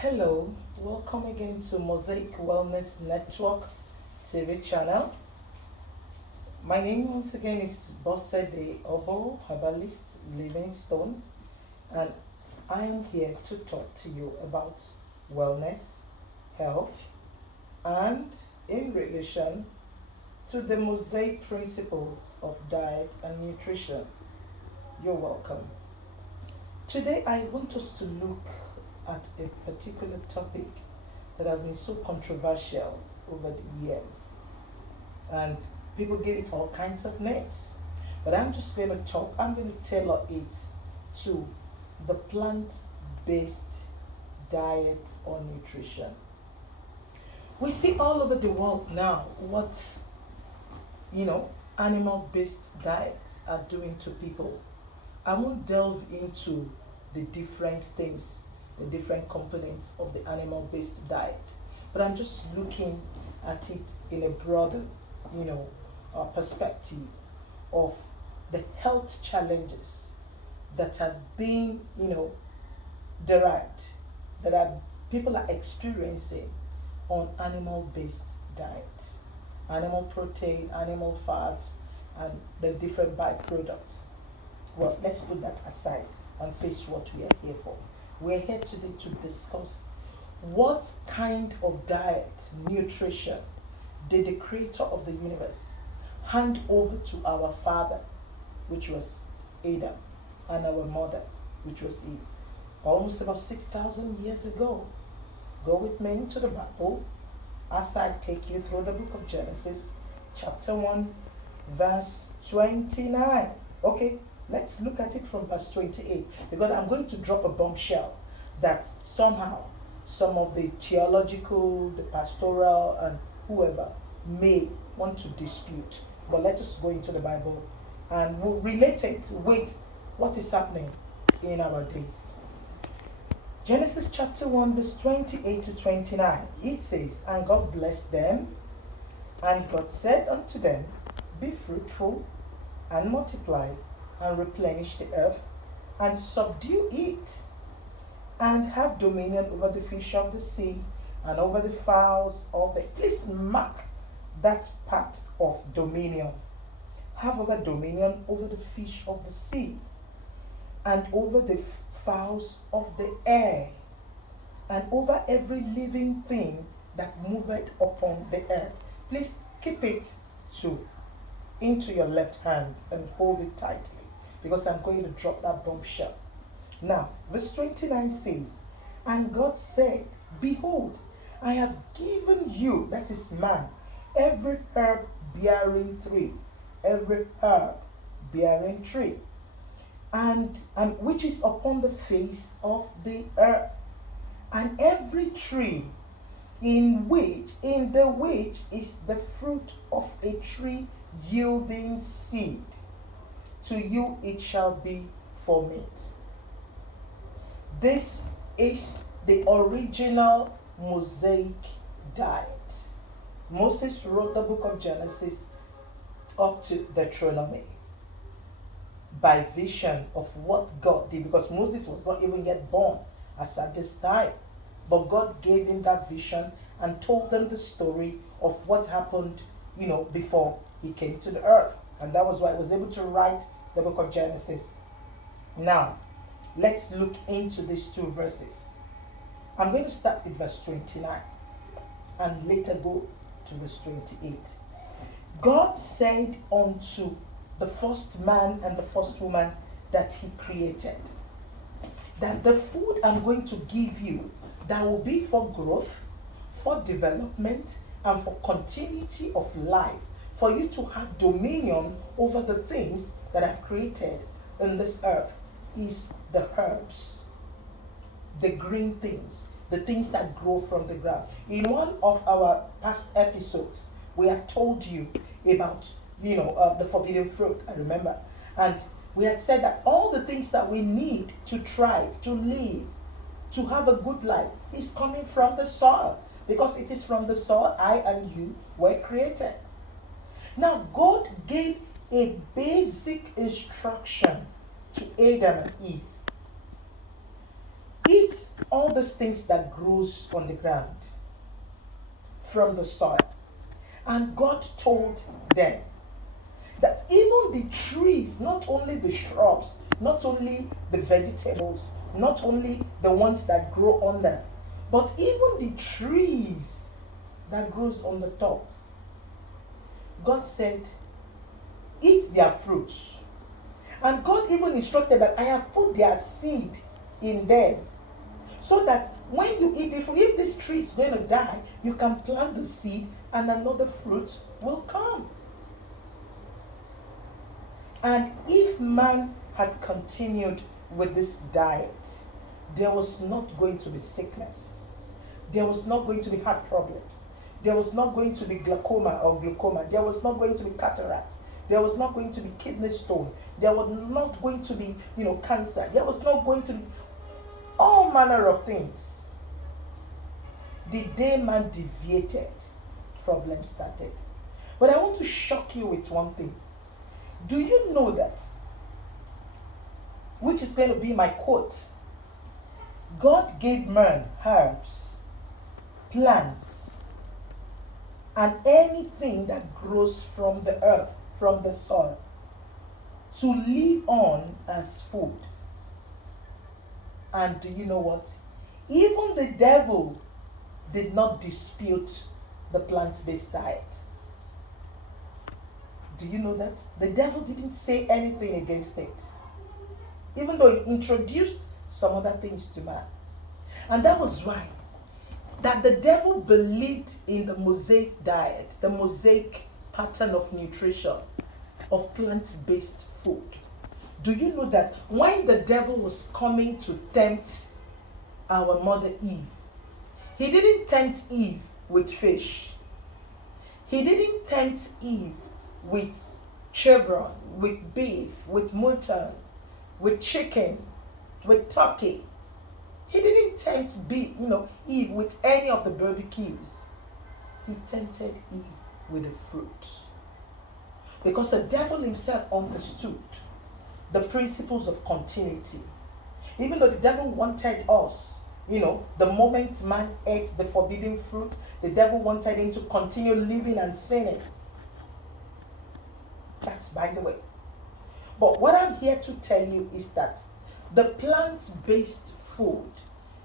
Hello, welcome again to Mosaic Wellness Network TV channel. My name once again is Bossede Obo, Herbalist LivingStone, and I am here to talk to you about wellness, health, and in relation to the Mosaic principles of diet and nutrition. You're welcome. Today I want us to look at a particular topic that has been so controversial over the years, and people give it all kinds of names, but I'm going to tailor it to the plant-based diet or nutrition. We see all over the world now what animal-based diets are doing to people. I won't delve into the different things, the different components of the animal-based diet, but I'm just looking at it in a broader, perspective of the health challenges that are being, derived, people are experiencing on animal-based diet, animal protein, animal fat, and the different byproducts. Well, let's put that aside and face what we are here for. We're here today to discuss what kind of diet, nutrition did the creator of the universe hand over to our father, which was Adam, and our mother, which was Eve, almost about 6,000 years ago. Go with me into the Bible as I take you through the book of Genesis, chapter 1, verse 29. Okay, let's look at it from verse 28, because I'm going to drop a bombshell that somehow some of the theological, the pastoral, and whoever may want to dispute. But let us go into the Bible and we'll relate it with what is happening in our days. Genesis chapter 1, verse 28 to 29. It says, "And God blessed them, and God said unto them, Be fruitful, and multiply, and replenish the earth, and subdue it, and have dominion over the fish of the sea, and over the fowls of the..." Please mark that part of dominion. Have over dominion over the fish of the sea, and over the fowls of the air, and over every living thing that moveth upon the earth. Please keep it into your left hand and hold it tightly, because I'm going to drop that bombshell. Now, verse 29 says, "And God said, Behold, I have given you," that is man, "every herb bearing tree, every herb bearing tree, and which is upon the face of the earth, and every tree in the which is the fruit of a tree yielding seed. To you it shall be for meat." This is the original Mosaic diet. Moses wrote the book of Genesis up to Deuteronomy by vision of what God did, because Moses was not even yet born as at this time. But God gave him that vision and told them the story of what happened, before he came to the earth. And that was why he was able to write the book of Genesis. Now, let's look into these two verses. I'm going to start with verse 29 and later go to verse 28. God said unto the first man and the first woman that he created, that the food I'm going to give you, that will be for growth, for development, and for continuity of life, for you to have dominion over the things that I've created in this earth, is the herbs, the green things, the things that grow from the ground. In one of our past episodes, we had told you about, the forbidden fruit, I remember. And we had said that all the things that we need to thrive, to live, to have a good life is coming from the soil, because it is from the soil I and you were created. Now, God gave a basic instruction to Adam and Eve. Eat all these things that grows on the ground from the soil. And God told them that even the trees, not only the shrubs, not only the vegetables, not only the ones that grow under, but even the trees that grows on the top, God said, eat their fruits. And God even instructed that I have put their seed in them, so that when you eat the fruit, if this tree is going to die, you can plant the seed and another fruit will come. And if man had continued with this diet, there was not going to be sickness. There was not going to be heart problems. There was not going to be glaucoma or glaucoma. There was not going to be cataract. There was not going to be kidney stone. There was not going to be, cancer. There was not going to be all manner of things. The day man deviated, problems started. But I want to shock you with one thing. Do you know that, which is going to be my quote, God gave man herbs, plants, and anything that grows from the earth, from the soil, to live on as food. And do you know what? Even the devil did not dispute the plant-based diet. Do you know that? The devil didn't say anything against it, even though he introduced some other things to man. And that was why that the devil believed in the Mosaic diet, the Mosaic pattern of nutrition, of plant-based food. Do you know that when the devil was coming to tempt our mother Eve, he didn't tempt Eve with fish. He didn't tempt Eve with chevron, with beef, with mutton, with chicken, with turkey. He didn't tempt Eve with any of the barbecues. He tempted Eve with the fruit. Because the devil himself understood the principles of continuity. Even though the devil wanted us, the moment man ate the forbidden fruit, the devil wanted him to continue living and sinning. That's by the way. But what I'm here to tell you is that the plant-based food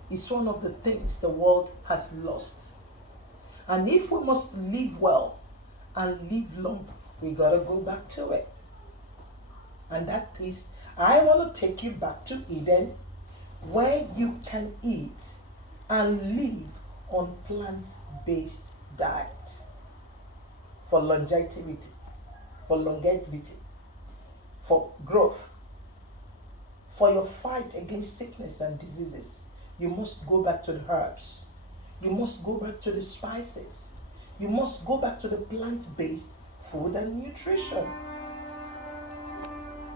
is one of the things the world has lost. And if we must live well and live long, we gotta go back to it. And that is, I want to take you back to Eden, where you can eat and live on plant-based diet for longevity, for growth, for your fight against sickness and diseases. You must go back to the herbs. You must go back to the spices. You must go back to the plant-based food and nutrition.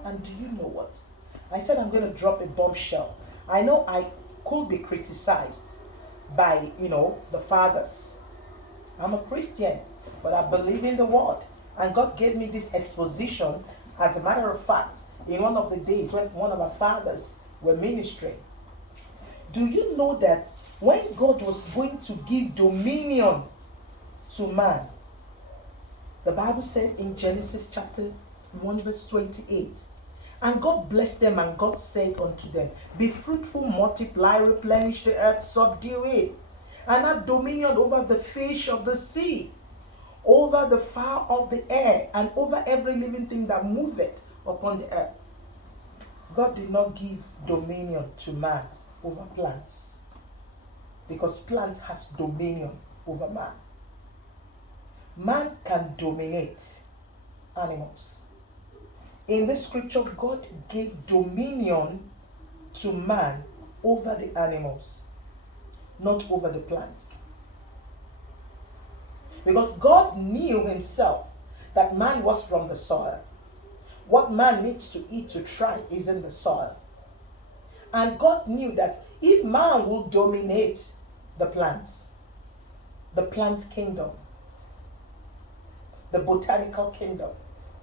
And do you know what? I said I'm going to drop a bombshell. I know I could be criticized by, the fathers. I'm a Christian, but I believe in the word. And God gave me this exposition, as a matter of fact, in one of the days when one of our fathers were ministering. Do you know that when God was going to give dominion to man, the Bible said in Genesis chapter 1 verse 28, and God blessed them, and God said unto them, be fruitful, multiply, replenish the earth, subdue it, and have dominion over the fish of the sea, over the fowl of the air, and over every living thing that moveth upon the earth. God did not give dominion to man over plants, because plant has dominion over man. Man can dominate animals. In this scripture, God gave dominion to man over the animals, not over the plants. Because God knew himself that man was from the soil. What man needs to eat to thrive is in the soil. And God knew that if man will dominate the plants, the plant kingdom, the botanical kingdom,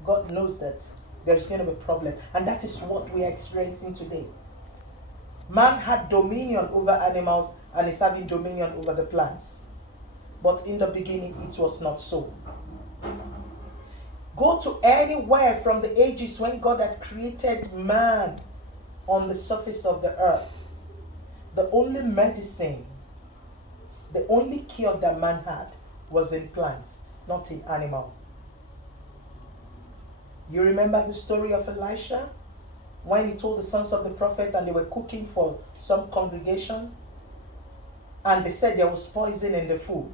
God knows that there's going to be a problem. And that is what we are experiencing today. Man had dominion over animals and is having dominion over the plants. But in the beginning, it was not so. Go to anywhere from the ages when God had created man on the surface of the earth. The only medicine, the only cure that man had was in plants, not in animal. You remember the story of Elisha? When he told the sons of the prophet and they were cooking for some congregation and they said there was poison in the food.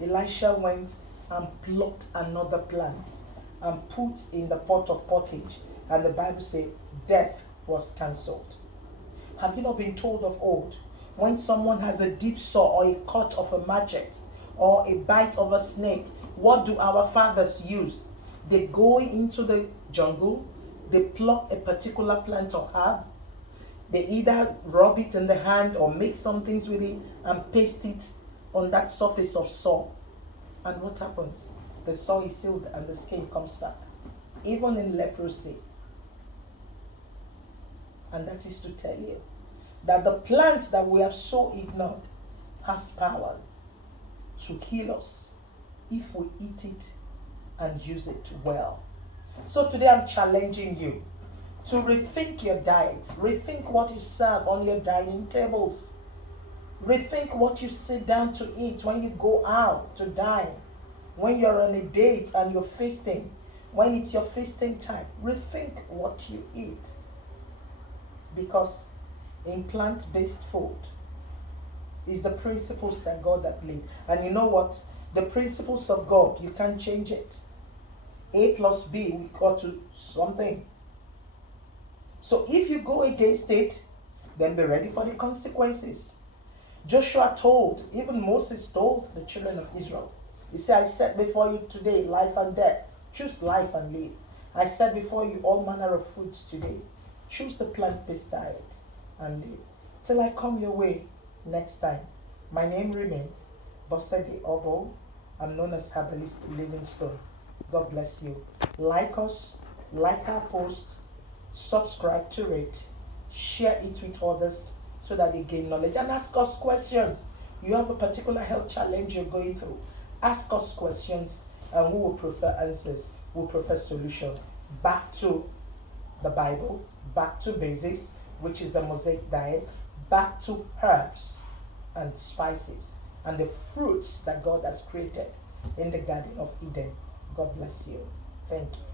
Elisha went and plucked another plant and put in the pot of pottage, and the Bible said death was cancelled. Have you not been told of old, when someone has a deep sore or a cut of a machete or a bite of a snake, what do our fathers use? They go into the jungle, they pluck a particular plant or herb, they either rub it in the hand or make some things with it and paste it on that surface of sore. And what happens? The sore is healed and the skin comes back. Even in leprosy. And that is to tell you that the plants that we have so ignored has power to heal us if we eat it and use it well. So today I'm challenging you to rethink your diet. Rethink what you serve on your dining tables. Rethink what you sit down to eat when you go out to dine. When you're on a date and you're feasting. When it's your feasting time. Rethink what you eat. Because in plant-based food is the principles that God has laid. And you know what? The principles of God, you can't change it. A plus B will equal to something. So if you go against it, then be ready for the consequences. Joshua told, even Moses told the children of Israel, he said, I set before you today life and death. Choose life and live. I set before you all manner of foods today. Choose the plant-based diet and live. Till I come your way next time. My name remains Bosede Obo. I'm known as Herbalist LivingStone. God bless you. Like us, like our post, subscribe to it, share it with others so that they gain knowledge, and ask us questions. You have a particular health challenge you're going through. Ask us questions and we will prefer answers. We prefer solutions. Back to the Bible, back to basics, which is the Mosaic diet, back to herbs and spices and the fruits that God has created in the Garden of Eden. God bless you. Thank you.